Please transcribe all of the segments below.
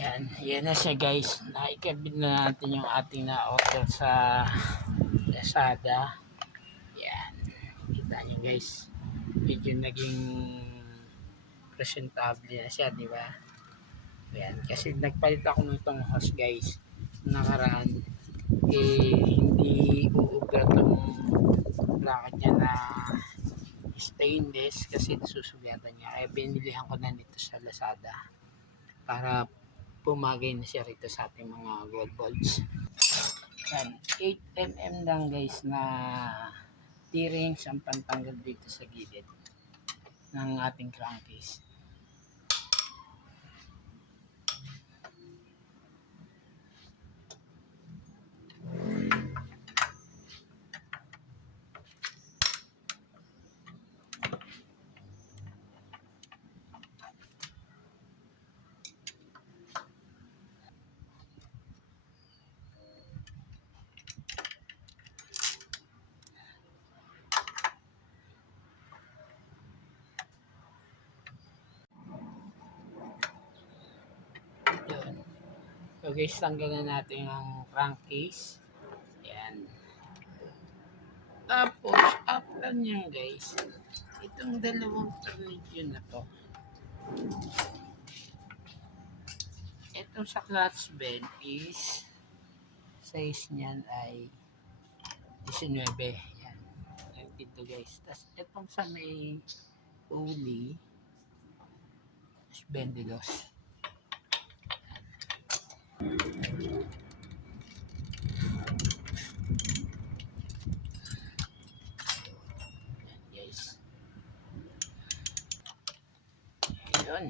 Yan na siya guys. Naikabit na natin yung ating na-order sa Lazada. Yan. Kita nyo guys. Medyo naging presentable na siya, di ba? Yan. Kasi nagpalit ako nitong hose guys. Nakaraan. Hindi uubra tong bracket niya na stainless kasi nasusugatan niya. Kaya binilihan ko na nito sa Lazada para pumagay na siya rito sa ating mga gold balls. Yan, 8mm lang guys na T-rings ang pantanggal dito sa gilid ng ating crankcase. Yun. So guys, tanggalan natin ang crankcase. Yan. Tapos, after nyan guys, itong dalawang tornilyo na to. Itong sa clutch bell is size niyan ay 19. Yan. Yan dito guys. Tapos itong sa may pulley is 22. Guys. Yun.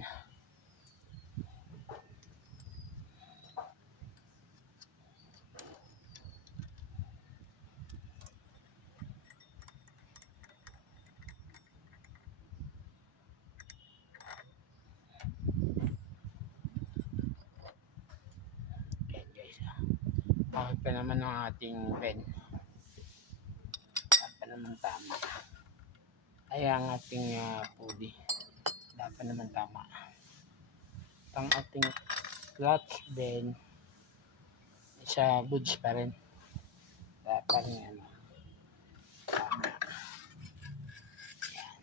Okay pa naman ang ating pen. Dapat naman tama. Kaya ang ating pulley. Dapat naman tama. Ang ating clutch bell sa goods pa rin. Dapat nga tama. Yan.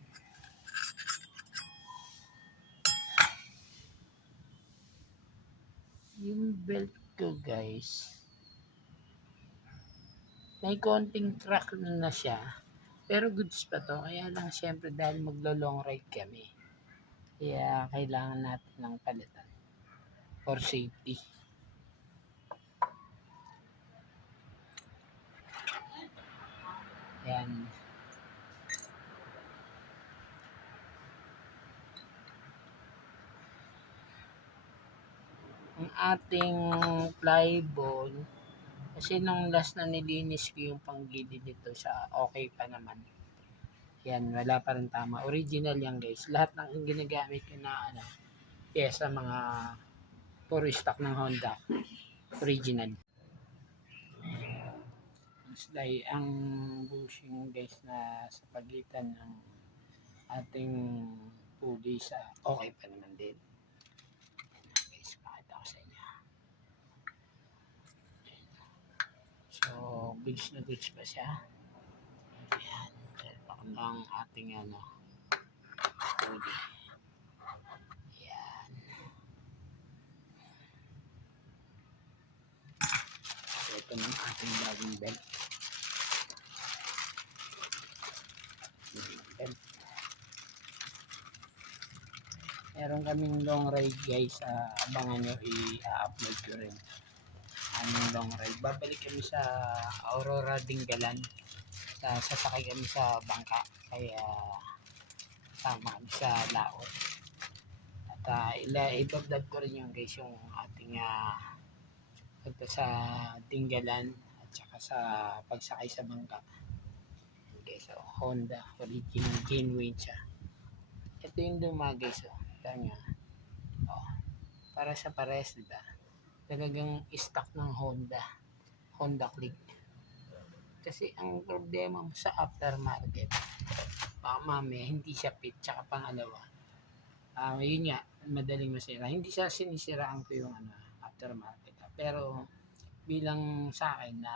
Yung belt ko guys, may konting crack na siya. Pero goods pa to. Kaya lang syempre dahil maglo-long ride kami. Kaya kailangan natin ng palitan. For safety. Yan. Ang ating flyball, kasi nung last na nilinis ko yung panggilid nito sa okay pa naman. Yan, wala pa rin tama. Original yan guys. Lahat ng ginagamit ko na sa mga puro stock ng Honda. Original. Slide ang bushing guys na sa pagitan ng ating pulley sa okay pa naman din. Guys, pakita ko sa inyo. So, goods na goods pa siya. Ayan. Pakita ang ating pulley. Ayan. So, ito ng ating bagong belt. Meron kaming long ride guys, abangan nyo, i-upload ko rin aming long ride. Babalik kami sa Aurora Dingalan, sasakay kami sa bangka, kaya sama kami sa laot. At i-vlog ko rin yung guys yung ating punta sa Dingalan at saka sa pagsakay sa bangka. Okay, so Honda original genuine siya. Ito yung luma guys, tanya. Para sa pares, diba? Talagang stock ng Honda Click. Kasi ang problema mo sa aftermarket, baka mamaya hindi siya fit, tsaka pangalawa Yun nga, madaling masira. Hindi siya sinisiraan ko yung aftermarket. Pero bilang sa akin na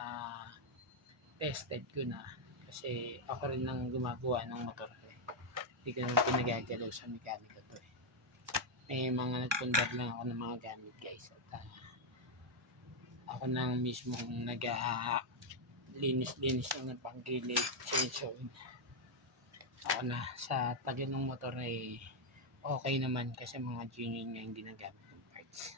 tested ko na kasi ako rin ang gumagawa ng motor ko. Hindi ko naman pinagagalaw sa mekaniko to eh. May mga nagpundar lang ako ng mga gamit guys. At ako nang mismo linis-linis lang ng panggilid, chainsaw. Ako na sa tagal ng motor ay okay naman kasi mga genuine nga yung ginagamit ng parts.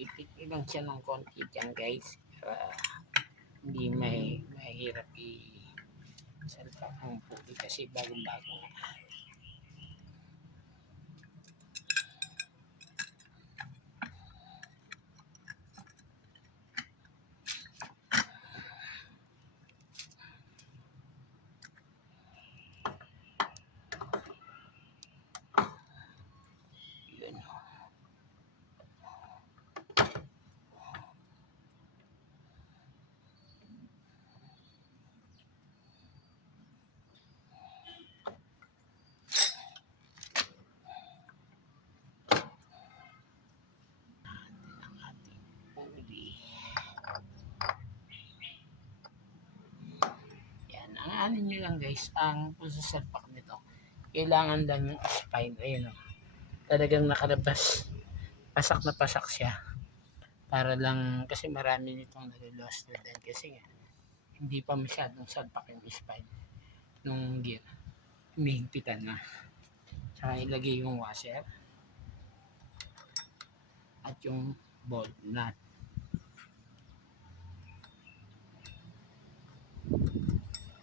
Pipit lang siya ng konti dyan guys para hindi mahirap salpak ang puti kasi bagong-bago nga. Yan, ang ano nyo lang guys, ang pagsasalpak nito, kailangan lang yung spine, ayun o, talagang nakalabas, pasak na pasak siya, para lang, kasi marami nitong nalilost na din, kasi nga, hindi pa masyadong salpak yung spine, nung gear, humihigpitan na, saka ilagay yung washer, at yung bolt nut.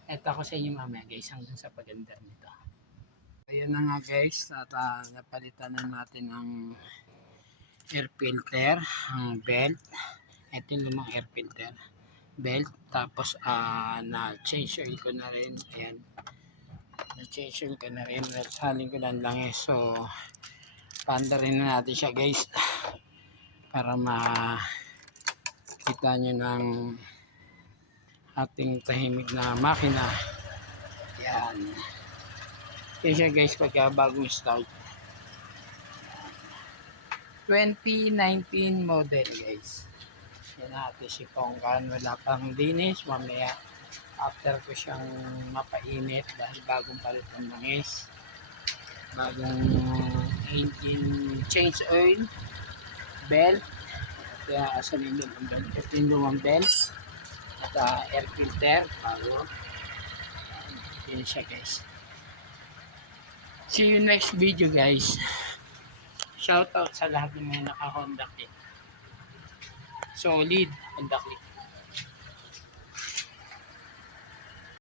Ito ako sa inyo mamaya guys hanggang sa paganda nito. Ayan na nga guys, at napalitan na natin ang air filter, ang belt. Ito yung lumang air filter belt, tapos na change oil ko na rin. Ayan, na change oil ko na rin, salin ko lang eh. So panda rin na natin siya guys para makita nyo ng ating tahimik na makina. Yan. Yan siya guys pagka bagong start. 2019 model guys. Yan natin si Pongkan. Wala pang linis. Mamaya after ko siyang mapainit dahil bagong palit ng langis. Bagong engine change oil. Belt. Kaya asan yung lumang belt. Ito yung lumang belt. At air filter. Bago. Yan siya guys. See you next video guys. Shoutout sa lahat ng mga naka-Honda Click. Solid Honda Click.